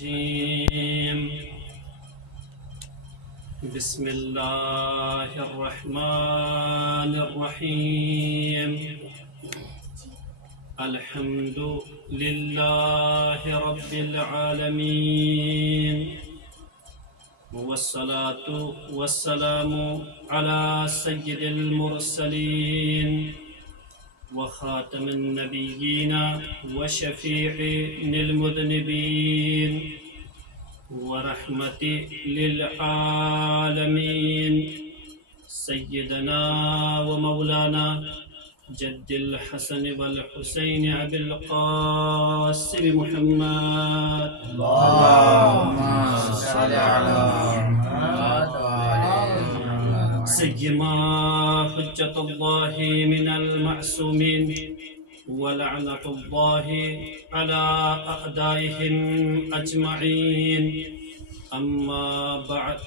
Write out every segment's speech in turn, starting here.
الرجيم بسم الله الرحمن الرحيم الحمد لله رب العالمين والصلاة والسلام على سيد المرسلين وخاتم النبيين وشفيع المذنبين ورحمة للعالمين سيدنا ومولانا جد الحسن والحسين أبي القاسم محمد اللهم صل على محمد وعلى محمد سيما حجة الله من المعصومين ولعنة الله على أعدائهم أجمعين أما بعد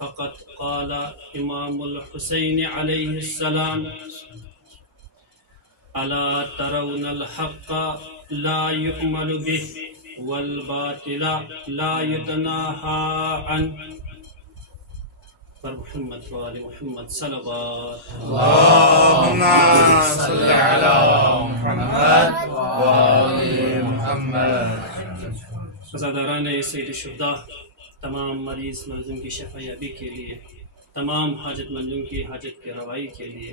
فقد قال إمام الحسين عليه السلام ألا ترون الحق لا يؤمل به والباطل لا يتناهى عنه پر محمد وآل محمد صلوات اللهم صل على محمد وعلى محمد. عزاداران سید الشہداء، تمام مریض ملزم کی شفا یابی کے لیے، تمام حاجت مندوں کی حاجت کے روائی کے لیے،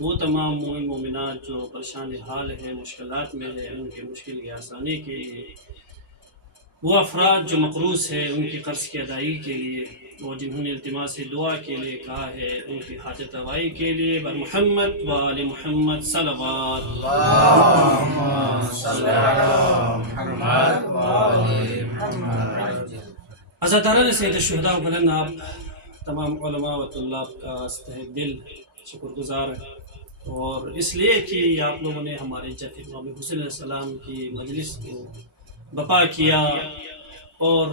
وہ تمام مومن مومنات جو پریشان حال ہے، مشکلات میں ہے، ان کے مشکل کی آسانی کے لیے، وہ افراد جو مقروض ہے ان کی قرض کی ادائیگی کے لیے، اور جنہوں نے التماس دعا کے لیے کہا ہے ان کی حاجت روائی کے لیے، بر محمد وآل محمد صلوات. اللهم صل على محمد وعلى محمد. عزاداران سید الشہداء بلند، آپ تمام علماء و طلاب کا تہ دل شکر گزار ہے، اور اس لیے کہ آپ لوگوں نے ہمارے جد امام حسین علیہ السلام کی مجلس کو بپا کیا، اور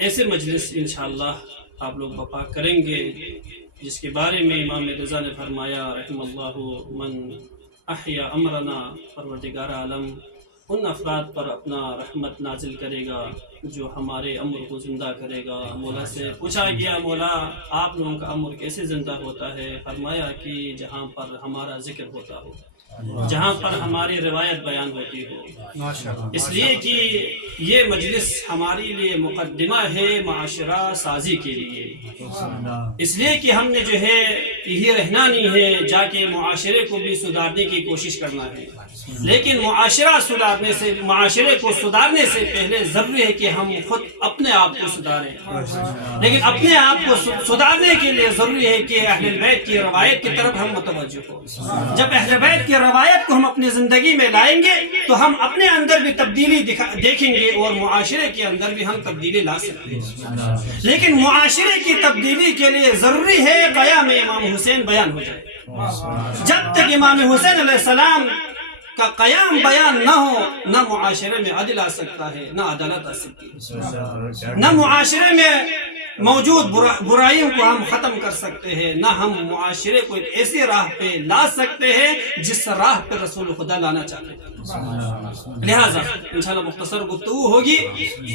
ایسے مجلس انشاءاللہ آپ لوگ بپا کریں گے جس کے بارے میں امام رضا نے فرمایا رحم اللہ من احیا امرنا، پروردگار عالم ان افراد پر اپنا رحمت نازل کرے گا جو ہمارے امر کو زندہ کرے گا. مولا سے پوچھا گیا مولا آپ لوگوں کا امر کیسے زندہ ہوتا ہے؟ فرمایا کہ جہاں پر ہمارا ذکر ہوتا ہو، جہاں پر ہماری روایت بیان ہوتی ہو. اس لیے کہ یہ مجلس ہمارے لیے مقدمہ ہے معاشرہ سازی کے لیے، اس لیے کہ ہم نے جو ہے یہی رہنا نہیں ہے، جا کے معاشرے کو بھی سدھارنے کی کوشش کرنا ہے. لیکن معاشرے کو سدھارنے سے پہلے ضروری ہے کہ ہم خود اپنے آپ کو سدھاریں. لیکن اپنے آپ کو سدھارنے کے لیے ضروری ہے کہ اہل بیت کی روایت کی طرف ہم متوجہ ہوں. جب اہل بیت کی روایت کو ہم اپنی زندگی میں لائیں گے تو ہم اپنے اندر بھی تبدیلی دیکھیں گے، اور معاشرے کے اندر بھی ہم تبدیلی لا سکتے ہیں. لیکن معاشرے کی تبدیلی کے لیے ضروری ہے قیام امام حسین بیان ہو جائے. جب تک امام حسین علیہ السلام کا قیام بیان نہ ہو، نہ معاشرے میں عدل آ سکتا ہے، نہ عدالت آ سکتی ہے، نہ معاشرے میں موجود برائیوں کو ہم ختم کر سکتے ہیں، نہ ہم معاشرے کو ایک ایسی راہ پہ لا سکتے ہیں جس راہ پہ رسول خدا لانا چاہتے ہیں. لہٰذا انشاءاللہ مختصر گفتگو ہوگی،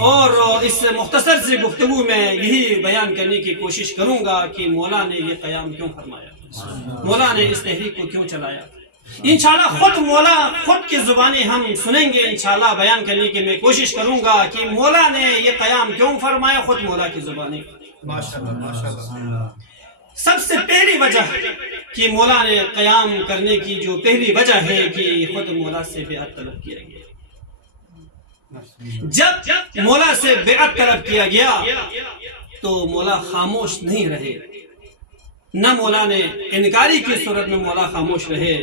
اور اس مختصر سی گفتگو میں یہی بیان کرنے کی کوشش کروں گا کہ مولا نے یہ قیام کیوں فرمایا، مولا نے اس تحریک کو کیوں چلایا. انشاءاللہ خود کی زبانی ہم سنیں گے. انشاءاللہ بیان کرنے کی میں کوشش کروں گا کہ مولا نے یہ قیام کیوں فرمایا، خود مولا کی زبانی. سب سے پہلی وجہ کہ مولا نے قیام کرنے کی جو پہلی وجہ ہے کہ خود مولا سے بیعت طلب کیا گیا. جب مولا سے بیعت طلب کیا گیا تو مولا خاموش نہیں رہے، نہ مولا نے انکاری کی صورت میں مولا خاموش رہے،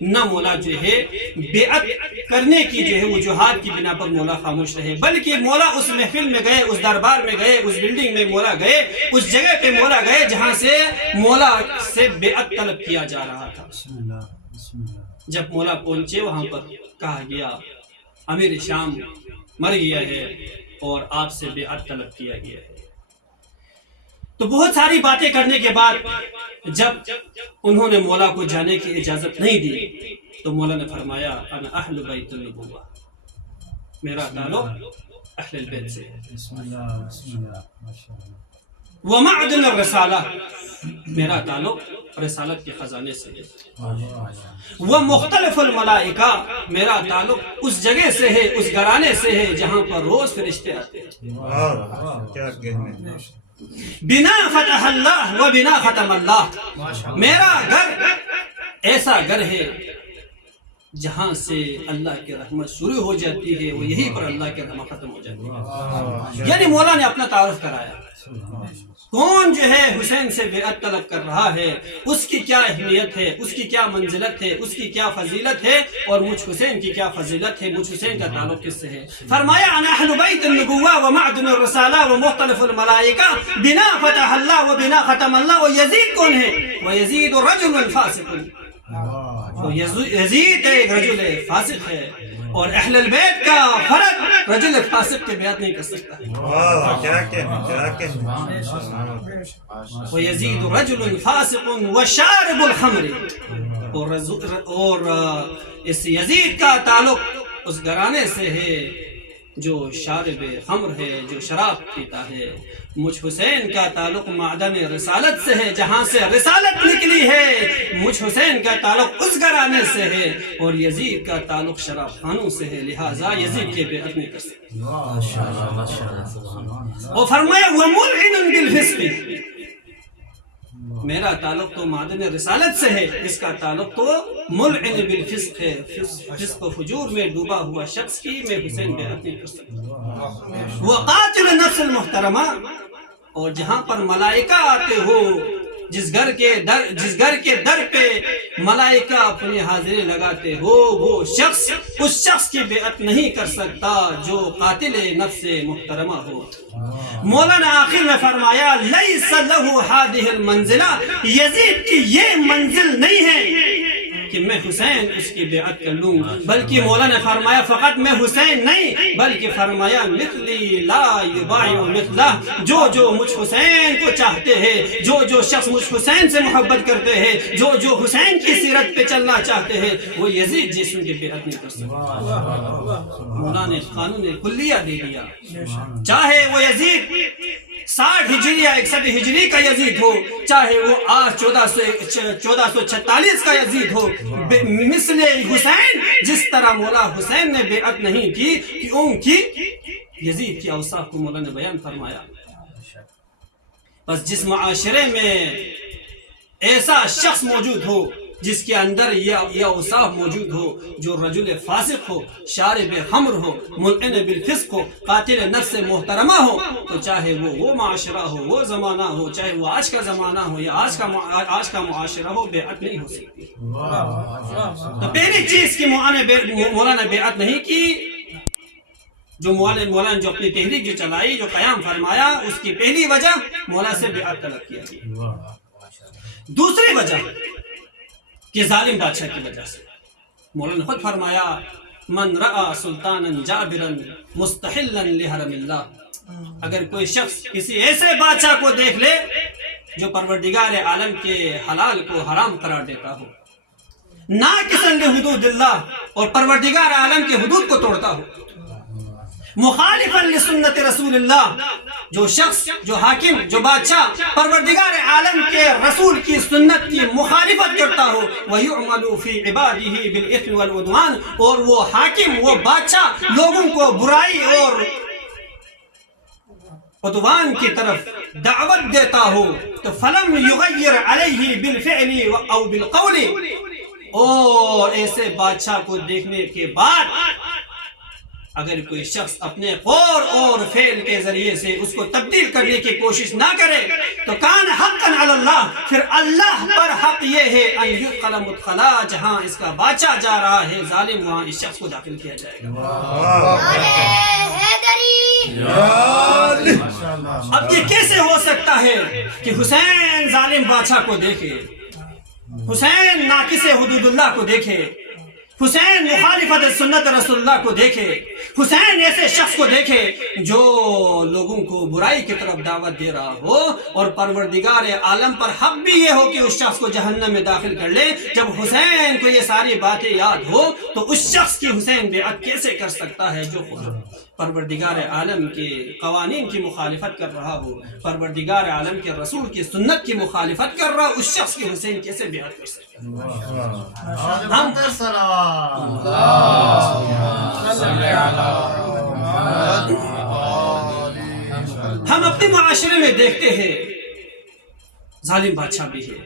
نہ مولا جو ہے بیعت کرنے کی جو ہے وجوہات کی بنا پر مولا خاموش رہے، بلکہ مولا اس محفل میں گئے، اس دربار میں گئے، اس بلڈنگ میں مولا گئے، اس جگہ پہ مولا گئے جہاں سے مولا سے بیعت طلب کیا جا رہا تھا. جب مولا پہنچے وہاں پر کہا گیا امیر شام مر گیا ہے اور آپ سے بیعت طلب کیا گیا ہے. تو بہت ساری باتیں کرنے کے بعد جب انہوں نے مولا کو جانے کی اجازت نہیں دی تو مولا نے فرمایا انا اہل بیت النبوہ، میرا تعلق اہل البیت سے. بسم اللہ ماشاء اللہ. ومعدن الرسالہ، میرا تعلق رسالت کے خزانے سے ہے. وہ مختلف الملائکہ، میرا تعلق اس جگہ سے ہے، اس گھرانے سے ہے جہاں پر روز فرشتے آتے ہیں. کیا کہنے. بنا فتح اللہ و بنا ختم اللہ، میرا گھر ایسا گھر ہے جہاں سے اللہ کی رحمت شروع ہو جاتی ہے، وہ یہیں پر اللہ کی رحمت ختم ہو جاتی ہے. یعنی مولا نے اپنا تعارف کرایا. کون جو ہے حسین سے بیعت طلب کر رہا ہے، اس کی کیا اہمیت ہے، اس کی کیا منزلت ہے، اس کی کیا فضیلت ہے، اور مجھ حسین کی کیا فضیلت ہے، مجھ حسین کا تعلق کس سے ہے. فرمایا انا اہل بیت النبوہ و معدن الرسالہ و مختلف الملائکہ بنا فتح اللہ و بنا ختم اللہ. و یزید کون ہے؟ و یزید رجل فاسق. تو یزید ایک رجل فاسق ہے، اور اہل البیت کا فرد رجل فاسق کے بیعت نہیں کر سکتا. کیا کہنے. ويزيد رجل فاسق وشارب الخمر. اور اس یزید کا تعلق اس گھرانے سے ہے جو شارب خمر ہے، جو شراب پیتا ہے. مجھ حسین کا تعلق معدن رسالت سے ہے، جہاں سے رسالت نکلی ہے. مجھ حسین کا تعلق اس گھرانے سے ہے، اور یزید کا تعلق شراب خانوں سے ہے، لہٰذا یزید کے بیعت نہیں کر سکتے. اور فرمایا وَمُلْعِنٌ بِالْفِسْقِ، میرا تعلق تو معدن رسالت سے ہے، اس کا تعلق تو ملعن بالفسق ہے. فسق و فجور میں ڈوبا ہوا شخص کی میں حسین بیعت نہیں کر سکتا. وہ قاتل نفس المحترمہ، اور جہاں پر ملائکہ آتے ہو، جس گھر کے در پہ ملائکہ اپنی حاضری لگاتے ہو، وہ شخص اس شخص کی بیعت نہیں کر سکتا جو قاتل نفس محترمہ ہو. مولانا آخر میں فرمایا لیس لہ ہذہ المنزلہ، یزید کی یہ منزل نہیں ہے کہ میں حسین اس کی بیعت کر لوں، بلکہ مولا نے فرمایا فقط میں حسین نہیں، بلکہ فرمایا مثلی لا یبایع مثلہ، جو مجھ حسین کو چاہتے ہیں، جو شخص مجھ حسین سے محبت کرتے ہیں، جو حسین کی سیرت پہ چلنا چاہتے ہیں، وہ یزید جسم کی بیعت نہیں کر سکتے. مولا نے قانون کلیہ دے دیا، چاہے وہ یزید 60 ہجری یا 61 ہجری کا یزید ہو، چاہے وہ آج 1446 کا یزید ہو، مثل حسین جس طرح مولا حسین نے بیعت نہیں کی کہ ان کی یزید کی اوصاف کو مولا نے بیان فرمایا. بس جس معاشرے میں ایسا شخص موجود ہو جس کے اندر یہ اوصاف موجود ہو، جو رجل فاسق ہو، شارب خمر ہو، ملعن بالفسق ہو، قاتل نفس محترمہ ہو، تو چاہے وہ معاشرہ ہو، وہ زمانہ ہو، چاہے وہ آج کا زمانہ ہو یا آج کا معاشرہ ہو، بیعت نہیں ہو سکتی. تو پہلی چیز کی مولا نے بیعت نہیں کی، جو مولا نے جو اپنی تحریک جو چلائی، جو قیام فرمایا، اس کی پہلی وجہ مولا سے بیعت طلب کیا گیا. دوسری وجہ کہ ظالم بادشاہ کی وجہ سے مولا نے خود فرمایا من رأى سلطانا جابرا مستحلا لحرم اللہ، اگر کوئی شخص کسی ایسے بادشاہ کو دیکھ لے جو پروردگار عالم کے حلال کو حرام قرار دیتا ہو، ناقصا لحدود اللہ، اور پروردگار عالم کے حدود کو توڑتا ہو، مخالفا لسنت رسول اللہ، جو شخص، جو حاکم، جو بادشاہ پروردگار عالم کے رسول کی سنت کی مخالفت کرتا ہو، وَيُعْمَلُ فِي عِبَادِهِ بِالْإِثْمِ وَالْعُدْوَانِ، اور وہ حاکم، وہ بادشاہ لوگوں کو برائی اور عدوان کی طرف دعوت دیتا ہو، تو فَلَمْ يُغَيِّرْ عَلَيْهِ بِالْفِعْلِ أَوْ بِالْقَوْلِ، اور ایسے بادشاہ کو دیکھنے کے بعد اگر کوئی شخص اپنے قول اور فعل کے ذریعے سے اس کو تبدیل کرنے کی کوشش نہ کرے تو کان حقا علی اللہ، پھر اللہ پر حق یہ ہے ان یدخل مدخلا، جہاں اس کا بادشاہ جا رہا ہے ظالم، وہاں اس شخص کو داخل کیا جائے گا. اب یہ کیسے ہو سکتا ہے کہ حسین ظالم بادشاہ کو دیکھے، حسین ناقص حدود اللہ کو دیکھے، حسین مخالفت سنت رسول اللہ کو دیکھے، حسین ایسے شخص کو دیکھے جو لوگوں کو برائی کی طرف دعوت دے رہا ہو، اور پروردگار عالم پر حق بھی یہ ہو کہ اس شخص کو جہنم میں داخل کر لے. جب حسین کو یہ ساری باتیں یاد ہو تو اس شخص کی حسین بیعت کیسے کر سکتا ہے جو پروردگار عالم کے قوانین کی مخالفت کر رہا ہو، پروردگار عالم کے رسول کی سنت کی مخالفت کر رہا ہو، اس شخص کی حسین کیسے بیعت کر سکتے ہم اپنے معاشرے میں دیکھتے ہیں ظالم بادشاہ بھی ہے،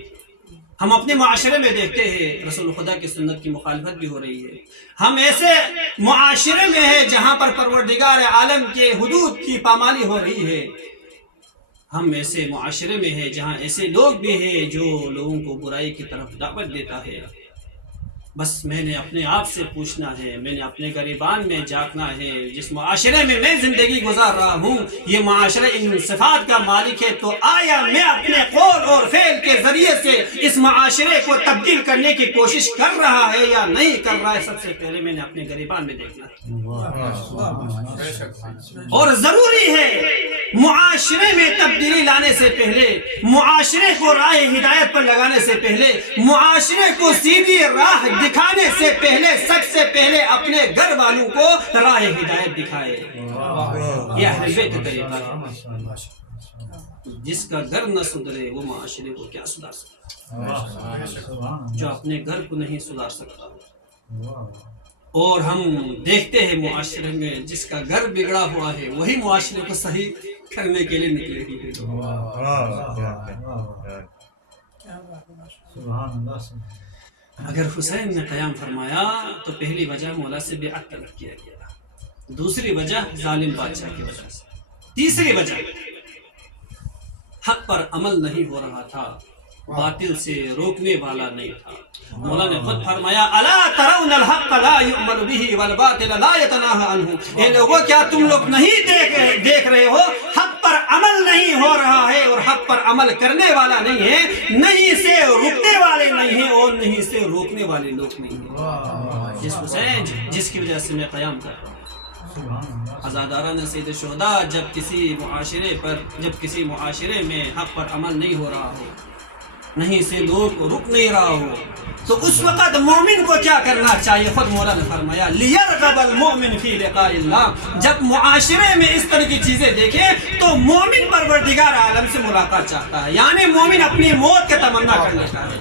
ہم اپنے معاشرے میں دیکھتے ہیں رسول خدا کی سنت کی مخالفت بھی ہو رہی ہے، ہم ایسے معاشرے میں ہیں جہاں پر پروردگار عالم کے حدود کی پامالی ہو رہی ہے، ہم ایسے معاشرے میں ہیں جہاں ایسے لوگ بھی ہیں جو لوگوں کو برائی کی طرف دعوت دیتا ہے۔ بس میں نے اپنے آپ سے پوچھنا ہے، میں نے اپنے گریبان میں جھانکنا ہے، جس معاشرے میں میں زندگی گزار رہا ہوں یہ معاشرہ ان صفات کا مالک ہے، تو آیا میں اپنے قول اور فعل کے ذریعے سے اس معاشرے کو تبدیل کرنے کی کوشش کر رہا ہے یا نہیں کر رہا ہے؟ سب سے پہلے میں نے اپنے گریبان میں دیکھنا ہے، اور ضروری ہے معاشرے میں تبدیلی لانے سے پہلے، معاشرے کو راہ ہدایت پر لگانے سے پہلے، معاشرے کو سیدھی راہ دکھانے سے پہلے، سب سے پہلے اپنے گھر والوں کو راہ ہدایت دکھائے۔ یہ اہل بیت کا طریقہ ہے۔ جس کا گھر نہ سدھرے وہ معاشرے کو کیا سدھار سکتا؟ جو اپنے گھر کو نہیں سدھار سکتا۔ اور ہم دیکھتے ہیں معاشرے میں جس کا گھر بگڑا ہوا ہے وہی معاشرے کو صحیح کرنے کے لیے نکلے ہی ہے۔ اگر حسین نے قیام فرمایا تو پہلی وجہ مولا سے بیعت طلب کیا گیا، دوسری وجہ ظالم بادشاہ کی وجہ سے، تیسری وجہ حق پر عمل نہیں ہو رہا تھا، باطل سے روکنے والا نہیں تھا۔ مولا نے خود فرمایا الا ترون الحق لا يؤمن به والباطل لا يتناهى عنه، اے لوگوں کیا تم لوگ نہیں دیکھ رہے ہو حق پر عمل نہیں ہو رہا ہے اور حق پر عمل کرنے والا نہیں ہے، نہیں سے روکنے والے نہیں ہیں اور نہیں سے روکنے والے لوگ نہیں ہیں۔ جس حسین جس کی وجہ سے میں قیام کر رہا ہوں، عزاداران سید الشہداء جب کسی معاشرے میں حق پر عمل نہیں ہو رہا ہو، نہیں سے لوگ کو رک نہیں رہا ہو، تو اس وقت مومن کو کیا کرنا چاہیے؟ خود مولا نے فرمایا لیرغب المؤمن فی لقاء اللہ، جب معاشرے میں اس طرح کی چیزیں دیکھے تو مومن پروردگار عالم سے ملاقات چاہتا ہے، یعنی مومن اپنی موت کا تمنا کر لیتا ہے۔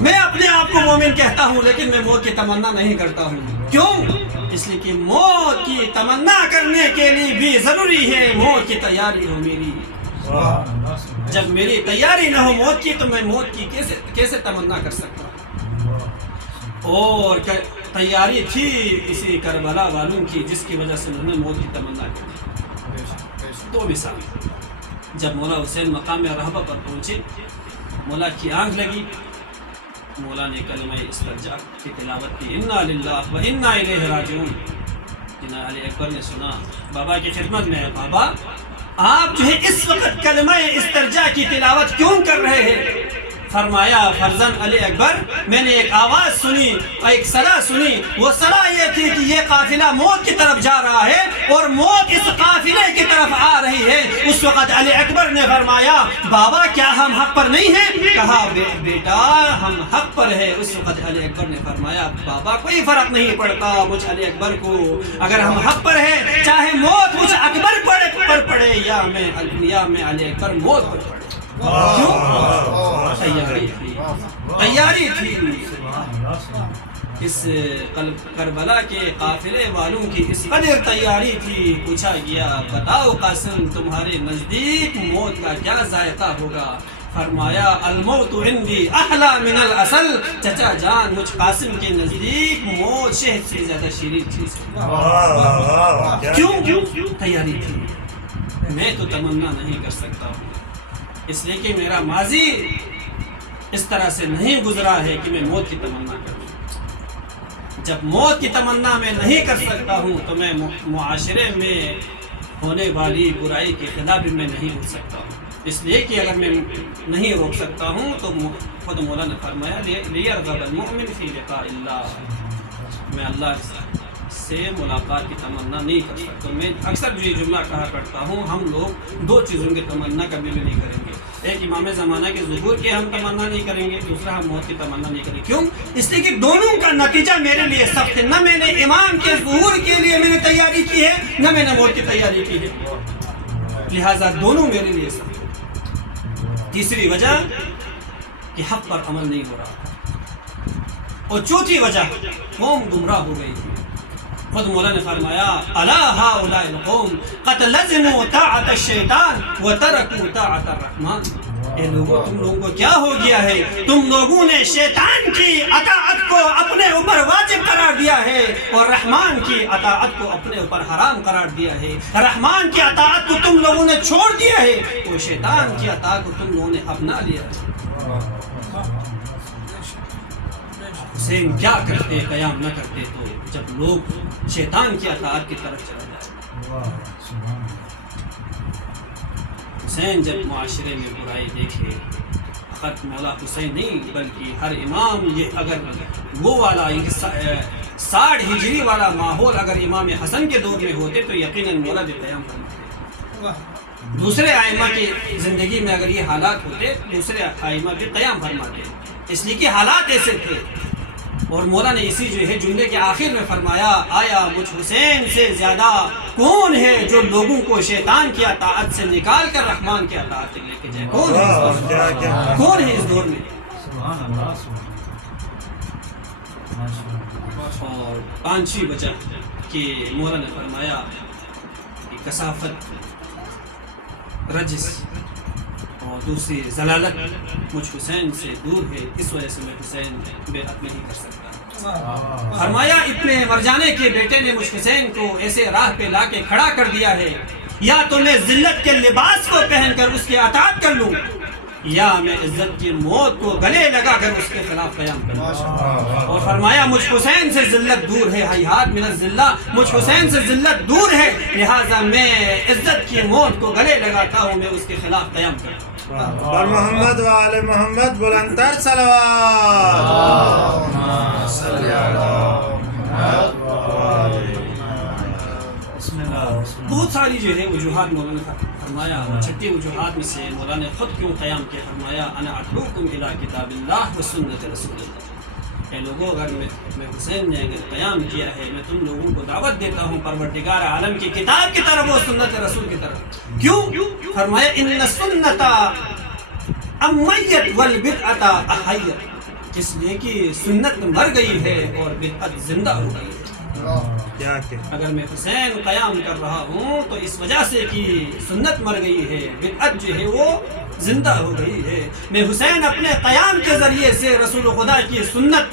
میں اپنے آپ کو مومن کہتا ہوں لیکن میں موت کی تمنا نہیں کرتا ہوں، کیوں؟ اس لیے کہ موت کی تمنا کرنے کے لیے بھی ضروری ہے موت کی تیاری ہو میری۔ جب میری تیاری نہ ہو موت کی تو میں موت کی کیسے تمنا کر سکتا ہوں؟ اور تیاری تھی اسی کربلا والوں کی جس کی وجہ سے انہوں نے موت کی تمنا کی۔ دو مثال، جب مولا حسین مقام رہبہ پر پہنچے، مولا کی آنکھ لگی، مولا نے کلمہ استرجاع کی تلاوت کی، انا للہ و انا الیہ راجعون۔ جناب علی اکبر نے سنا، بابا کی خدمت میں ہے، بابا آپ جو ہے اس وقت کلمہ استرجاع کی تلاوت کیوں کر رہے ہیں؟ فرمایا فرزند علی اکبر میں نے ایک آواز سنی اور ایک صدا سنی، وہ صدا یہ تھی کہ یہ قافلہ موت کی طرف جا رہا ہے اور موت اس قافلے کی طرف آ رہی ہے۔ اس وقت علی اکبر نے فرمایا بابا کیا ہم حق پر نہیں ہیں؟ کہا بیٹا ہم حق پر ہے۔ اس وقت علی اکبر نے فرمایا بابا کوئی فرق نہیں پڑتا مجھ علی اکبر کو، اگر ہم حق پر ہیں چاہے موت مجھ اکبر پر پڑے یا میں علی اکبر موت پر پڑے۔ کیوں؟ تیاری تھی۔ اس کربلا کے قافلے والوں کی اس قدر تیاری تھی۔ پوچھا گیا بتاؤ قاسم تمہارے نزدیک موت کا کیا ذائقہ ہوگا؟ فرمایا الموت عندی احلی من العسل، چچا جان مجھ قاسم کے نزدیک موت شہد سے زیادہ شیرین چیز ہے۔ کیوں؟ تیاری تھی۔ میں تو تمنا نہیں کر سکتا ہوں اس لیے کہ میرا ماضی اس طرح سے نہیں گزرا ہے کہ میں موت کی تمنا کروں۔ جب موت کی تمنا میں نہیں کر سکتا ہوں تو میں معاشرے میں ہونے والی برائی کے خلاف بھی میں نہیں روک سکتا ہوں۔ اس لیے کہ اگر میں نہیں روک سکتا ہوں تو خود مولا نے فرمایا لیرغب المؤمن فی لقاء اللہ، میں اللہ سے ملاقات کی تمنا نہیں کر سکتا۔ میں اکثر جو یہ جملہ کہا کرتا ہوں ہم لوگ دو چیزوں کی تمنا کبھی بھی نہیں کریں گے، ایک امام زمانہ کے ظہور کی ہم تمنا نہیں کریں گے، دوسرا ہم موت کی تمنا نہیں کریں گے. کیوں؟ اس لیے کہ دونوں کا نتیجہ میرے لیے سخت ہے. نہ میں نے امام کے ظہور کے لیے میں نے تیاری کی ہے، نہ میں نے موت کی تیاری کی ہے، لہٰذا دونوں میرے لیے سخت ہے. تیسری وجہ کہ حق پر عمل نہیں ہو رہا، اور چوتھی وجہ قوم گمراہ ہو گئی تھی. خود مولا نے فرمایا الا هؤلاء القوم قد لزموا طاعت الشیطان وترکوا طاعت الرحمن. اے لوگوں، تم لوگوں کو کیا ہو گیا ہے؟ تم لوگوں نے شیطان کی اطاعت کو اپنے اوپر واجب قرار دیا ہے اور رحمان کی اطاعت کو اپنے اوپر حرام قرار دیا ہے. رحمان کی اطاعت کو تم لوگوں نے چھوڑ دیا ہے اور شیطان کی اطاعت کو تم لوگوں نے اپنا لیا ہے. حسین کیا کرتے، قیام نہ کرتے تو جب لوگ شیطان کی اطاعت کی طرف چلا جائے. حسین جب معاشرے میں برائی دیکھے، فقط مولا حسین نہیں بلکہ ہر امام، یہ اگر وہ والا 60 ہجری والا ماحول اگر امام حسن کے دور میں ہوتے تو یقیناً مولا بھی قیام فرماتے. دوسرے ائمہ کی زندگی میں اگر یہ حالات ہوتے دوسرے ائمہ بھی قیام فرماتے، اس لیے کہ حالات ایسے تھے. اور مولا نے اسی جو ہے جملے کے آخر میں فرمایا آیا مجھ حسین سے زیادہ کون ہے جو لوگوں کو شیطان کی اطاعت سے نکال کر رحمان کی اطاعت تک لے کے جائے. کون ہے اس دور میں؟ اور پانچویں وجہ کہ مولا نے فرمایا کہ کثافت، رجس اور دوسری ضلالت مجھ حسین سے دور ہے، اس وجہ سے میں حسین بیعت نہیں کر سکتا. فرمایا اتنے مرجانے کے بیٹے نے مجھ حسین کو ایسے راہ پہ لا کے کھڑا کر دیا ہے، یا تو میں ذلت کے لباس کو پہن کر اس کی اطاعت کر لوں، یا میں عزت کی موت کو گلے لگا کر اس کے خلاف قیام کروں. اور فرمایا مجھ حسین سے ذلت دور ہے، ہیہات من الذلہ، مجھ حسین سے ذلت دور ہے، لہٰذا میں عزت کی موت کو گلے لگاتا ہوں، میں اس کے خلاف قیام کرتا ہوں. بر محمد و آل محمد بلندتر صلوات. بہت ساری جو ہے وجوہات مولانا نے فرمایا، اور چھٹی وجوہات میں سے مولانا نے خود کیوں قیام کیا فرمایا انا ادعوکم الی کتاب اللہ و سنت رسول اللہ. اے لوگوں، اگر میں حسین نے اگر قیام کیا ہے، میں تم لوگوں کو دعوت دیتا ہوں پروردگار عالم کی کتاب کی طرف و سنت رسول کی طرف. کیوں؟ فرمایا ان السنت امیت والبدعۃ احیت، اس لیے کہ سنت مر گئی ہے اور بدعت زندہ ہو گئی ہے. اگر میں حسین قیام کر رہا ہوں تو اس وجہ سے کہ سنت مر گئی ہے، بدعت جو ہے وہ زندہ ہو گئی ہے. میں حسین اپنے قیام کے ذریعے سے رسول خدا کی سنت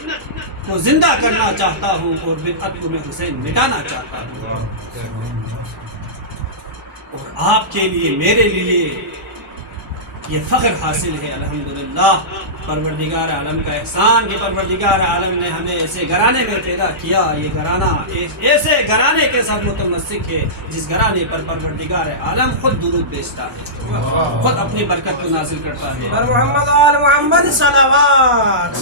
کو زندہ کرنا چاہتا ہوں اور بدعت کو میں حسین مٹانا چاہتا ہوں. اور آپ کے لیے، میرے لیے یہ فخر حاصل ہے الحمدللہ، پروردگار عالم کا احسان کہ پروردگار عالم نے ہمیں ایسے گھرانے میں پیدا کیا. یہ گھرانہ ایسے گھرانے کے ساتھ متمسک ہے جس گھرانے پر پروردگار عالم خود درود بھیجتا ہے، خود اپنی برکت کو نازل کرتا ہے. محمد آل محمد صلوات.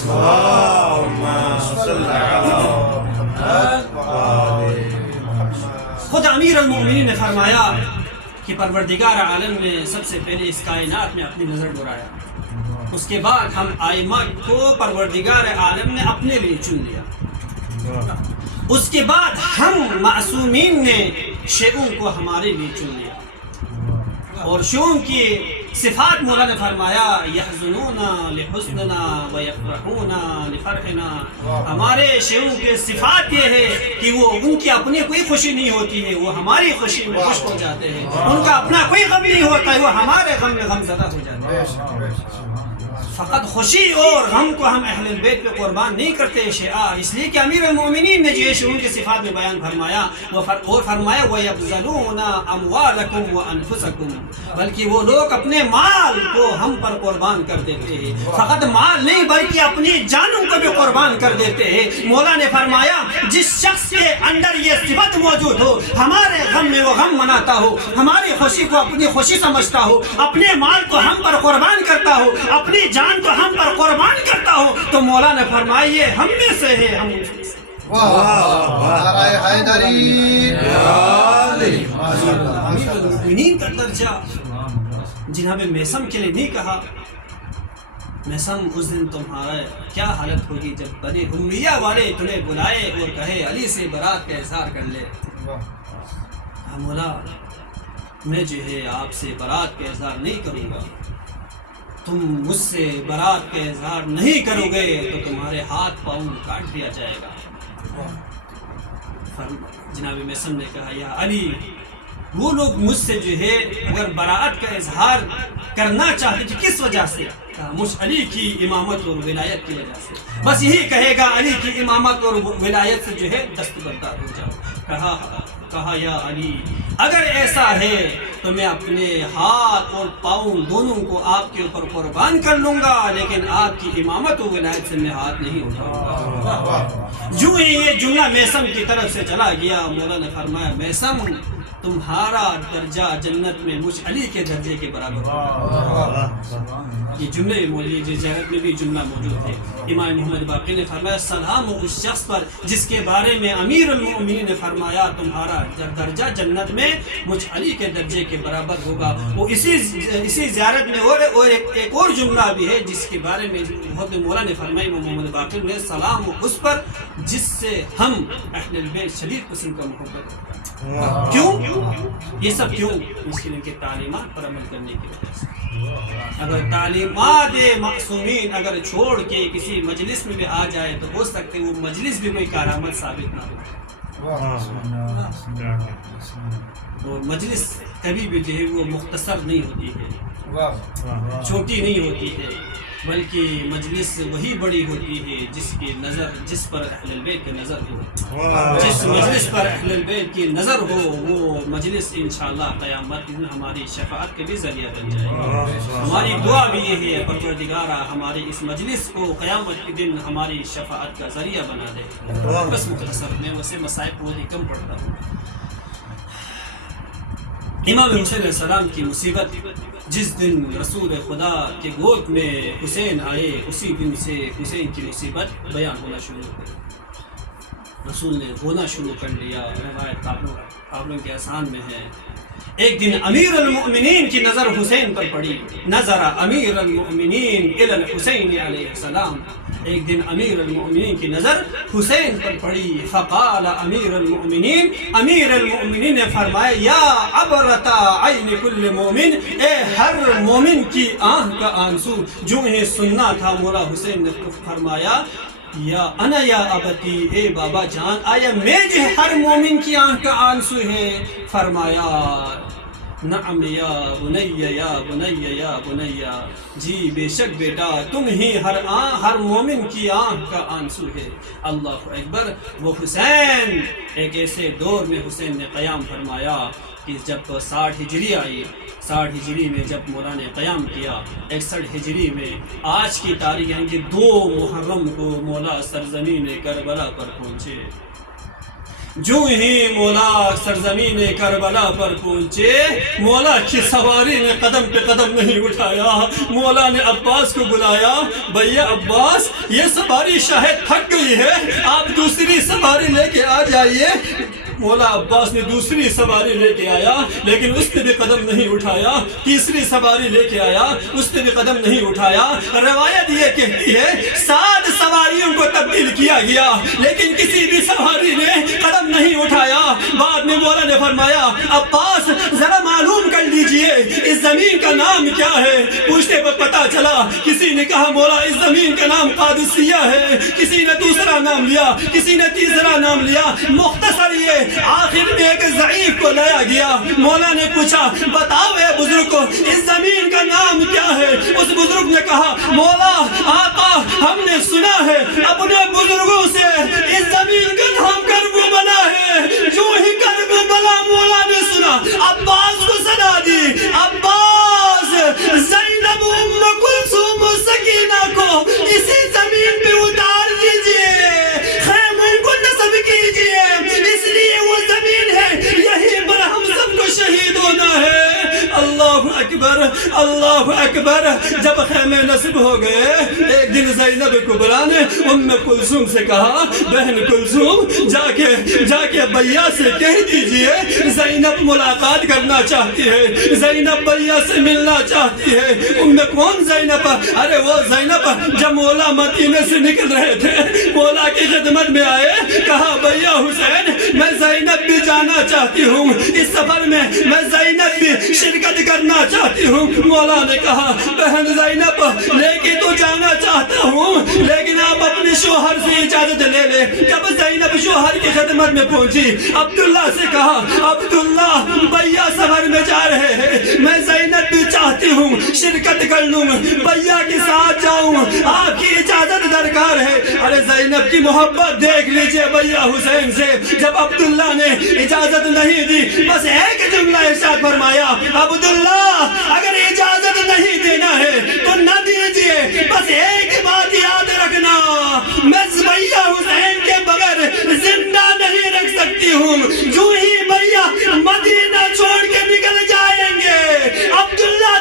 خود امیر المؤمنین نے فرمایا کہ پروردگار عالم نے سب سے پہلے اس کائنات میں اپنی نظر دوڑایا، اس کے بعد ہم ائمہ کو پروردگار عالم نے اپنے لیے چن لیا، اس کے بعد ہم معصومین نے شیعوں کو ہمارے لیے چن لیا. اور شیعوں کی صفات مولا نے فرمایا یحزنون لحسننا ویفرحون لفرحنا. ہمارے شیعوں کے صفات یہ ہے کہ وہ ان کی اپنی کوئی خوشی نہیں ہوتی ہے، وہ ہماری خوشی میں خوش ہو جاتے ہیں. ان کا اپنا کوئی غم نہیں ہوتا ہے، وہ ہمارے غم میں غم زدہ ہو جاتے ہیں. فقط خوشی اور غم کو ہم اہل بیت پہ قربان نہیں کرتے شیعہ، اس لیے کہ امیر المؤمنین نے جو شیعوں کی صفات میں بیان فرمایا اور فرمایا وَيَبْذَلُونَ أَمْوَالَكُمْ وَأَنفُسَكُمْ، بلکہ وہ لوگ اپنے مال کو ہم پر قربان کر دیتے ہیں. فقط مال نہیں بلکہ اپنی جانوں کو بھی قربان کر دیتے ہیں. مولا نے فرمایا جس شخص کے اندر یہ صفت موجود ہو، ہمارے غم میں وہ غم مناتا ہو، ہماری خوشی کو اپنی خوشی سمجھتا ہو، اپنے مال کو ہم پر قربان کرتا ہو، اپنی جان کو ہم پر قربان کرتا ہو، تو مولا نے فرمایا یہ ہم میں سے ہے، ہم ان سے. امیر المؤمنین کا درجہ جناب میسم کے لیے نہیں کہا میسم اس دن تمہارا کیا حالت ہوگی جب بنی امیہ والے تمہیں بلائے اور کہے علی سے برات کا اظہار کر لے. مولا میں جو ہے آپ سے برات کا اظہار نہیں کروں گا, تم مجھ سے برات کا اظہار نہیں کرو گے تو تمہارے ہاتھ پاؤں کاٹ دیا جائے گا. جناب میسم نے کہا یا علی وہ لوگ مجھ سے جو ہے اگر برات کا اظہار کرنا چاہتے کہ کس وجہ سے, کہا مجھ علی کی امامت اور ولایت کی وجہ سے, بس یہی کہے گا علی کی امامت اور ولایت سے جو ہے دستبردار ہو جاؤ. کہا یا علی اگر ایسا ہے تو میں اپنے ہاتھ اور پاؤں دونوں کو آپ کے اوپر قربان کر لوں گا, لیکن آپ کی امامت و ولایت سے میں ہاتھ نہیں اٹھاؤں گا. جو یہ جملہ میسم کی طرف سے چلا گیا, مولا نے فرمایا میسم تمہارا درجہ جنت میں مجھ علی کے درجے کے برابر ہوگا. یہ جملے مولی زیارت میں بھی جملہ موجود ہے. امام محمد باقر نے فرمایا سلام اس شخص پر جس کے بارے میں امیر المؤمنین نے فرمایا تمہارا درجہ جنت میں مجھ علی کے درجے کے برابر ہوگا. وہ اسی زیارت میں اور ایک اور جملہ بھی ہے جس کے بارے میں مولا نے فرمایا امام محمد باقر نے سلام اس پر جس سے ہم اہل البیت شدید قسم کا محبت کرتے ہیں. کیوں یہ سب کیوں؟ اس لیے کہ تعلیمات پر عمل کرنے کی وجہ سے. اگر تعلیمات معصومین اگر چھوڑ کے کسی مجلس میں بھی آ جائے تو ہو سکتے وہ مجلس بھی کوئی کارآمد ثابت نہ ہو, اور مجلس کبھی بھی جو ہے وہ مختصر نہیں ہوتی ہے, چھوٹی نہیں ہوتی ہے, بلکہ مجلس وہی بڑی ہوتی ہے جس پر اہل البیت کی نظر ہو. جس مجلس پر اہل البیت کی نظر ہو وہ مجلس انشاءاللہ قیامت دن ہماری شفاعت کے بھی ذریعہ بن جائے گا. ہماری دعا بھی یہ ہے پروردگارا ہماری اس مجلس کو قیامت کے دن ہماری شفاعت کا ذریعہ بنا دے. بس مختصر میں ویسے مسائل بہت ہی کم پڑھتا ہوں. امام حسین علیہ السلام کی مصیبت جس دن رسول خدا کے گود میں حسین آئے اسی دن سے حسین کی مصیبت بیان ہونا شروع ہو گئی. رسول نے رونا شروع کر لیا. روایت قابلوں کے آسان میں ہے. ایک دن امیر المؤمنین کی نظر حسین پر پڑی. نظر امیر المؤمنین الی الحسین علیہ السلام. ایک دن امیر المؤمنین کی نظر حسین پر پڑی. فقال امیر المؤمنین نے فرمایا یا عبرتا عین کل مومن, اے ہر مومن کی آنکھ کا آنسو. جو انہیں سننا تھا مولا حسین نے فرمایا یا انا یا ابتی, اے بابا جان آیا میں جو ہر مومن کی آنکھ کا آنسو ہے؟ فرمایا نعم یا بنی یا بنی یا بنی, جی بے شک بیٹا تم ہی ہر مومن کی آنکھ کا آنسو ہے. اللہ اکبر. وہ حسین ایک ایسے دور میں حسین نے قیام فرمایا کہ جب 60 ہجری آئی, 60 ہجری میں جب مولا نے قیام کیا, 61 ہجری میں آج کی تاریخ یعنی 2 محرم کو مولا سرزمین کربلا پر پہنچے. جو ہی مولا سرزمین کربلا پر پہنچے مولا کی سواری نے قدم پہ قدم نہیں اٹھایا. مولا نے عباس کو بلایا, بھیا عباس یہ سواری شاید تھک گئی ہے, آپ دوسری سواری لے کے آ جائیے. مولا عباس نے دوسری سواری لے کے آیا لیکن اس نے بھی قدم نہیں اٹھایا. تیسری سواری لے کے آیا, اس نے بھی قدم نہیں اٹھایا. روایت یہ کہتی ہے 7 سواریوں کو تبدیل کیا گیا لیکن کسی بھی سواری نے قدم نہیں اٹھایا. بعد میں مولا نے فرمایا عباس ذرا معلوم کر لیجئے اس زمین کا نام کیا ہے. پوچھنے پر پتا چلا کسی نے کہا مولا اس زمین کا نام قادسیہ ہے, کسی نے دوسرا نام لیا, کسی نے تیسرا نام لیا. مختصر یہ آخر میں ایک ضعیف کو لایا گیا. مولا نے پوچھا بتاؤ اے بزرگ کو اس زمین کا نام کیا ہے. اس بزرگ نے کہا مولا آقا ہم نے سنا ہے اپنے بزرگوں سے اس زمین کا نام کربلا ہے. جو ہی کربلا مولا نے سنا عباس کو سنا دی. عباس زینب ام کلثوم سکینہ کو اسی زمین پہ اتار دیجئے, خیموں کو نصب کیجئے, اس لیے وہ زمین ہے یہیں پر ہم سب کو شہید ہونا ہے. اللہ اکبر اللہ اکبر. جب خیمے نصب ہو گئے ایک دن زینب کبریٰ نے ام کلثوم سے کہا بہن کلثوم جا کے بھیا سے کہہ دیجئے زینب ملاقات کرنا چاہتی ہے, زینب بھیا سے ملنا چاہتی ہے. کون زینب؟ ارے وہ زینب جب مولا مدینے سے نکل رہے تھے مولا کی خدمت میں آئے, کہا بھیا حسین میں زینب بھی جانا چاہتی ہوں اس سفر میں زینب بھی شرکت کرنا چاہتی ہوں. مولا نے کہا بہن زینب لے کے تو جانا چاہتا ہوں لیکن آپ اپنے شوہر سے اجازت لے لے. جب زینب شوہر کی خدمت میں پہنچی عبداللہ سے کہا عبداللہ بھیا سفر میں جا رہے ہیں, میں زینب بھی چاہتی ہوں شرکت کر لوں, بھیا کے ساتھ جاؤں, آپ کی اجازت درکار ہے. ارے زینب کی محبت دیکھ لیجئے بھیا حسین سے. جب عبداللہ نے اجازت نہیں دی بس ایک جملہ ارشاد فرمایا عبداللہ اگر اجازت نہیں دینا ہے تو نہ دیجئے, بس ایک بات یاد رکھنا میں بھیا حسین کے بغیر زندہ نہیں رکھ سکتی ہوں. جو ہی بھیا مدینہ چھوڑ کے نکل جائیں گے عبداللہ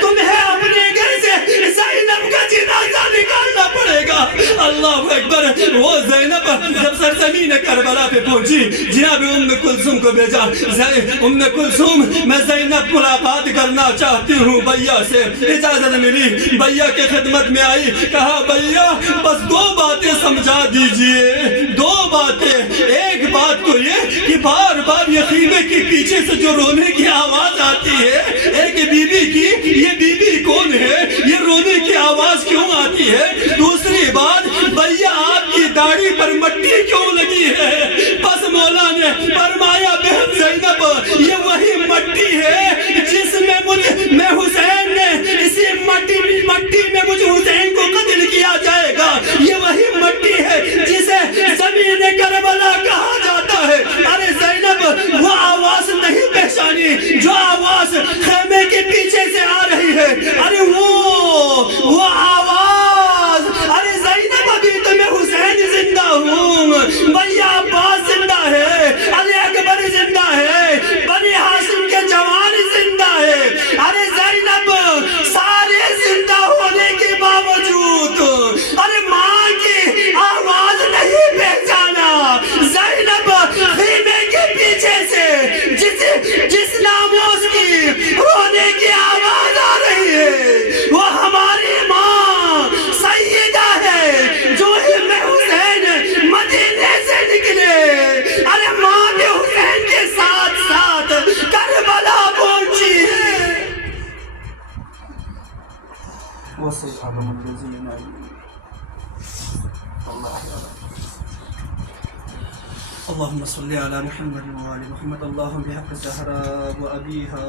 تمہیں اپنے گھر سے زینب کا جنازہ نکالنا پڑے گا. اللہ اکبر. وہ زینب جب سرزمین کربلا پہ پہنچی جناب ام کلثوم کو بھیجا, ام کلثوم میں زینب ملاقات کرنا چاہتی ہوں بھیا سے. اجازت ملی, بھیا کے خدمت میں آئی, کہا بھیا بس 2 باتیں سمجھا دیجئے, 2 باتیں. ایک بات تو یہ کہ بار بار یہ خیمے کے پیچھے سے جو رونے کی آواز آتی ہے ایک بی بی کی, یہ بی بی کون ہے, یہ رونے کی آواز کیوں آتی ہے. دوسری بات بھیا آپ کی داڑھی پر مٹی کیوں لگی ہے. بس مولا نے فرمایا بہن زینب یہ وہی مٹی ہے جس میں حسین نے اسی مٹی میں مجھے حسین کو قتل کیا جائے گا. یہ وہی مٹی ہے جسے زمین کربلا کہا جاتا ہے. ارے زینب وہ آواز نہیں پہچانی جو آواز خیمے کے پیچھے سے آ رہی ہے. ارے وہ آواز, ارے زینب ابھی تو میں حسین زندہ ہوں, بھیا عباس زندہ ہے, علی اکبر زندہ ہے, بنی ہاشم کے جوان زندہ ہے. ارے زینب سارے زندہ ہونے کے باوجود ارے ماں کی آواز نہیں پہچانا. زینب خیمے کے پیچھے سے جس ناموس کی رونے کی آواز آ رہی ہے وہ ہماری ماں سیدہ ہے. جو ہی میں حسین مدینے سے نکلے ارے ماں بھی حسین کے ساتھ ساتھ کربلا پہنچی ہے. اللهم صل على محمد وآل محمد. اللهم بحق زهراء وأبيها